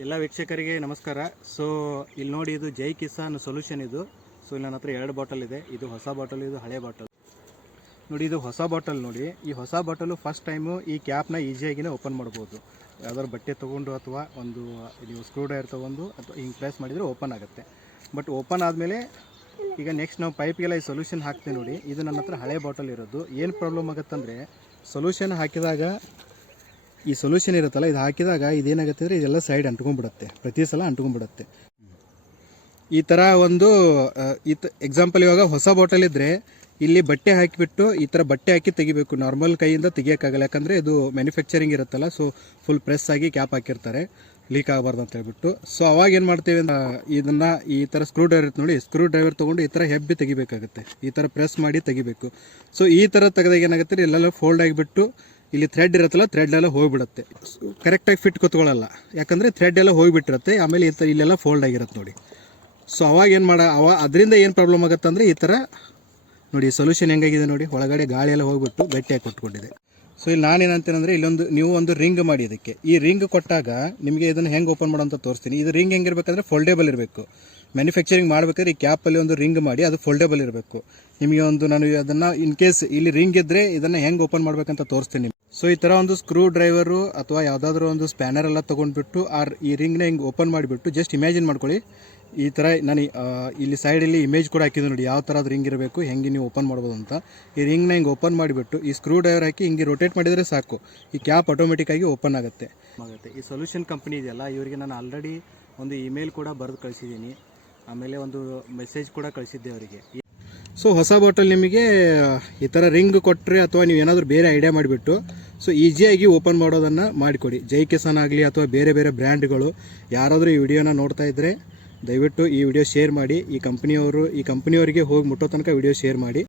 ಎಲ್ಲ ವೀಕ್ಷಕರಿಗೆ ನಮಸ್ಕಾರ. ಸೊ ಇಲ್ಲಿ ನೋಡಿ, ಇದು ಜೈ ಕಿಸಾನ್ ಸೊಲ್ಯೂಷನ್ ಇದು. ಸೊ ಇಲ್ಲಿ ನನ್ನ ಹತ್ರ 2 ಬಾಟಲ್ ಇದೆ. ಇದು ಹೊಸ ಬಾಟಲ್, ಇದು ಹಳೆ ಬಾಟಲ್. ನೋಡಿ, ಇದು ಹೊಸ ಬಾಟಲ್. ನೋಡಿ, ಈ ಹೊಸ ಬಾಟಲು ಫಸ್ಟ್ ಟೈಮು ಈ ಕ್ಯಾಪ್ನ ಈಸಿಯಾಗಿನೇ ಓಪನ್ ಮಾಡ್ಬೋದು. ಯಾವ್ದಾದ್ರು ಬಟ್ಟೆ ತೊಗೊಂಡು ಅಥವಾ ಒಂದು ನೀವು ಸ್ಕ್ರೂ ಡ್ರೈವರ್ ತೊಗೊಂಡು ಅಥವಾ ಹಿಂಗೆ ಪ್ರೆಸ್ ಮಾಡಿದರೆ ಓಪನ್ ಆಗುತ್ತೆ. ಬಟ್ ಓಪನ್ ಆದಮೇಲೆ ಈಗ ನೆಕ್ಸ್ಟ್ ನಾವು ಪೈಪ್ಗೆಲ್ಲ ಈ ಸೊಲ್ಯೂಷನ್ ಹಾಕ್ತೀವಿ. ನೋಡಿ, ಇದು ನನ್ನ ಹತ್ರ ಹಳೆ ಬಾಟಲ್ ಇರೋದು. ಏನು ಪ್ರಾಬ್ಲಮ್ ಆಗುತ್ತಂದರೆ, ಸೊಲ್ಯೂಷನ್ ಹಾಕಿದಾಗ ಈ ಸೊಲ್ಯೂಷನ್ ಇರುತ್ತಲ್ಲ, ಇದು ಹಾಕಿದಾಗ ಇದೇನಾಗುತ್ತೆ ಅಂದರೆ ಇದೆಲ್ಲ ಸೈಡ್ ಅಂಟ್ಕೊಂಡ್ಬಿಡುತ್ತೆ, ಪ್ರತಿ ಸಲ ಅಂಟ್ಕೊಂಡ್ಬಿಡುತ್ತೆ. ಈ ಥರ ಒಂದು ಎಕ್ಸಾಂಪಲ್, ಇವಾಗ ಹೊಸ ಬಾಟಲ್ ಇದ್ದರೆ ಇಲ್ಲಿ ಬಟ್ಟೆ ಹಾಕಿಬಿಟ್ಟು ಈ ಥರ ಬಟ್ಟೆ ಹಾಕಿ ತೆಗಿಬೇಕು. ನಾರ್ಮಲ್ ಕೈಯಿಂದ ತೆಗಿಯೋಕ್ಕಾಗಲ್ಲ, ಯಾಕಂದರೆ ಇದು ಮ್ಯಾನುಫ್ಯಾಕ್ಚರಿಂಗ್ ಇರುತ್ತಲ್ಲ. ಸೊ ಫುಲ್ ಪ್ರೆಸ್ ಆಗಿ ಕ್ಯಾಪ್ ಹಾಕಿರ್ತಾರೆ, ಲೀಕ್ ಆಗಬಾರ್ದು ಅಂತ ಹೇಳ್ಬಿಟ್ಟು. ಸೊ ಅವಾಗ ಏನು ಮಾಡ್ತೀವಿ, ಇದನ್ನು ಈ ಥರ ಸ್ಕ್ರೂ ಡ್ರೈವರ್ ಇರುತ್ತೆ ನೋಡಿ, ಸ್ಕ್ರೂ ಡ್ರೈವರ್ ತೊಗೊಂಡು ಈ ಥರ ಹೆಬ್ಬಿ ತೆಗಿಬೇಕಾಗುತ್ತೆ. ಈ ಥರ ಪ್ರೆಸ್ ಮಾಡಿ ತೆಗಿಬೇಕು. ಸೊ ಈ ಥರ ತೆಗೆದಾಗ ಏನಾಗುತ್ತೆ, ಇಲ್ಲೆಲ್ಲ ಫೋಲ್ಡ್ ಆಗಿಬಿಟ್ಟು ಇಲ್ಲಿ ಥ್ರೆಡ್ ಇರುತ್ತಲ್ಲ, ಥ್ರೆಡ್ ಎಲ್ಲ ಹೋಗಿಬಿಡುತ್ತೆ. ಕರೆಕ್ಟಾಗಿ ಫಿಟ್ ಕೂತ್ಕೊಳ್ಳಲ್ಲ, ಯಾಕಂದರೆ ಥ್ರೆಡ್ ಎಲ್ಲ ಹೋಗಿಬಿಟ್ಟಿರುತ್ತೆ. ಆಮೇಲೆ ಈ ಥರ ಇಲ್ಲೆಲ್ಲ ಫೋಲ್ಡ್ ಆಗಿರುತ್ತೆ ನೋಡಿ. ಸೊ ಅವಾಗ ಏನು ಅದರಿಂದ ಏನು ಪ್ರಾಬ್ಲಮ್ ಆಗುತ್ತೆ ಅಂದರೆ, ಈ ಥರ ನೋಡಿ ಸೊಲ್ಯೂಷನ್ ಹೆಂಗಾಗಿದೆ ನೋಡಿ, ಒಳಗಡೆ ಗಾಳಿ ಎಲ್ಲ ಹೋಗ್ಬಿಟ್ಟು ಗಟ್ಟಿಯಾಗಿ ಕೊಟ್ಕೊಂಡಿದೆ. ಸೊ ಇಲ್ಲಿ ನಾನೇನಂತೇನೆಂದರೆ, ಇಲ್ಲೊಂದು ನೀವು ಒಂದು ರಿಂಗ್ ಮಾಡಿ ಇದಕ್ಕೆ. ಈ ರಿಂಗ್ ಕೊಟ್ಟಾಗ ನಿಮಗೆ ಇದನ್ನು ಹೆಂಗೆ ಓಪನ್ ಮಾಡೋ ಅಂತ ತೋರಿಸ್ತೀನಿ. ಇದು ರಿಂಗ್ ಹೆಂಗಿರ್ಬೇಕಂದ್ರೆ ಫೋಲ್ಡೇಬಲ್ ಇರಬೇಕು. ಮ್ಯಾನುಫ್ಯಾಕ್ಚರಿಂಗ್ ಮಾಡಬೇಕಾದ್ರೆ ಈ ಕ್ಯಾಪಲ್ಲಿ ಒಂದು ರಿಂಗ್ ಮಾಡಿ ಅದು ಫೋಲ್ಡೇಬಲ್ ಇರಬೇಕು. ನಿಮಗೆ ಒಂದು ನಾನು ಅದನ್ನು ಇನ್ ಕೇಸ್ ಇಲ್ಲಿ ರಿಂಗ್ ಇದ್ದರೆ ಇದನ್ನು ಹೆಂಗೆ ಓಪನ್ ಮಾಡಬೇಕಂತ ತೋರಿಸ್ತೀನಿ. ಸೊ ಈ ಥರ ಒಂದು ಸ್ಕ್ರೂ ಡ್ರೈವರು ಅಥವಾ ಯಾವುದಾದ್ರೂ ಒಂದು ಸ್ಪ್ಯಾನರ್ ಎಲ್ಲ ತೊಗೊಂಡ್ಬಿಟ್ಟು ಈ ರಿಂಗ್ನ ಹಿಂಗೆ ಓಪನ್ ಮಾಡಿಬಿಟ್ಟು ಜಸ್ಟ್ ಇಮ್ಯಾಜಿನ್ ಮಾಡ್ಕೊಳ್ಳಿ. ಈ ಥರ ನಾನು ಇಲ್ಲಿ ಸೈಡಲ್ಲಿ ಇಮೇಜ್ ಕೂಡ ಹಾಕಿದ್ದು ನೋಡಿ, ಯಾವ ಥರ ಅದು ರಿಂಗ್ ಇರಬೇಕು, ಹೆಂಗೆ ನೀವು ಓಪನ್ ಮಾಡ್ಬೋದು ಅಂತ. ಈ ರಿಂಗ್ನ ಹಿಂಗೆ ಓಪನ್ ಮಾಡಿಬಿಟ್ಟು ಈ ಸ್ಕ್ರೂ ಡ್ರೈವರ್ ಹಾಕಿ ಹಿಂಗೆ ರೊಟೇಟ್ ಮಾಡಿದರೆ ಸಾಕು, ಈ ಕ್ಯಾಪ್ ಆಟೋಮೆಟಿಕ್ಕಾಗಿ ಓಪನ್ ಆಗುತ್ತೆ. ಈ ಸೊಲ್ಯೂಷನ್ ಕಂಪ್ನಿ ಇದೆಯಲ್ಲ, ಇವರಿಗೆ ನಾನು ಆಲ್ರೆಡಿ ಒಂದು ಇಮೇಲ್ ಕೂಡ ಬರೆದು ಕಳಿಸಿದ್ದೀನಿ, ಆಮೇಲೆ ಒಂದು ಮೆಸೇಜ್ ಕೂಡ ಕಳಿಸಿದ್ದೆ ಅವರಿಗೆ. ಸೊ ಹೊಸ ಬಾಟಲ್ ನಿಮಗೆ ಈ ಥರ ರಿಂಗ್ ಕೊಟ್ಟರೆ ಅಥವಾ ನೀವು ಏನಾದರೂ ಬೇರೆ ಐಡಿಯಾ ಮಾಡಿಬಿಟ್ಟು ಸೊ ಈಸಿಯಾಗಿ ಓಪನ್ ಮಾಡೋದನ್ನು ಮಾಡಿಕೊಡಿ. ಜೈ ಕಿಸಾನ್ ಆಗಲಿ ಅಥವಾ ಬೇರೆ ಬೇರೆ ಬ್ರ್ಯಾಂಡ್ಗಳು ಯಾರಾದರೂ ಈ ವಿಡಿಯೋನ ನೋಡ್ತಾ ಇದ್ದರೆ ದಯವಿಟ್ಟು ಈ ವಿಡಿಯೋ ಶೇರ್ ಮಾಡಿ. ಈ ಕಂಪ್ನಿಯವರಿಗೆ ಹೋಗಿ ಮುಟ್ಟೋ ತನಕ ವಿಡಿಯೋ ಶೇರ್ ಮಾಡಿ.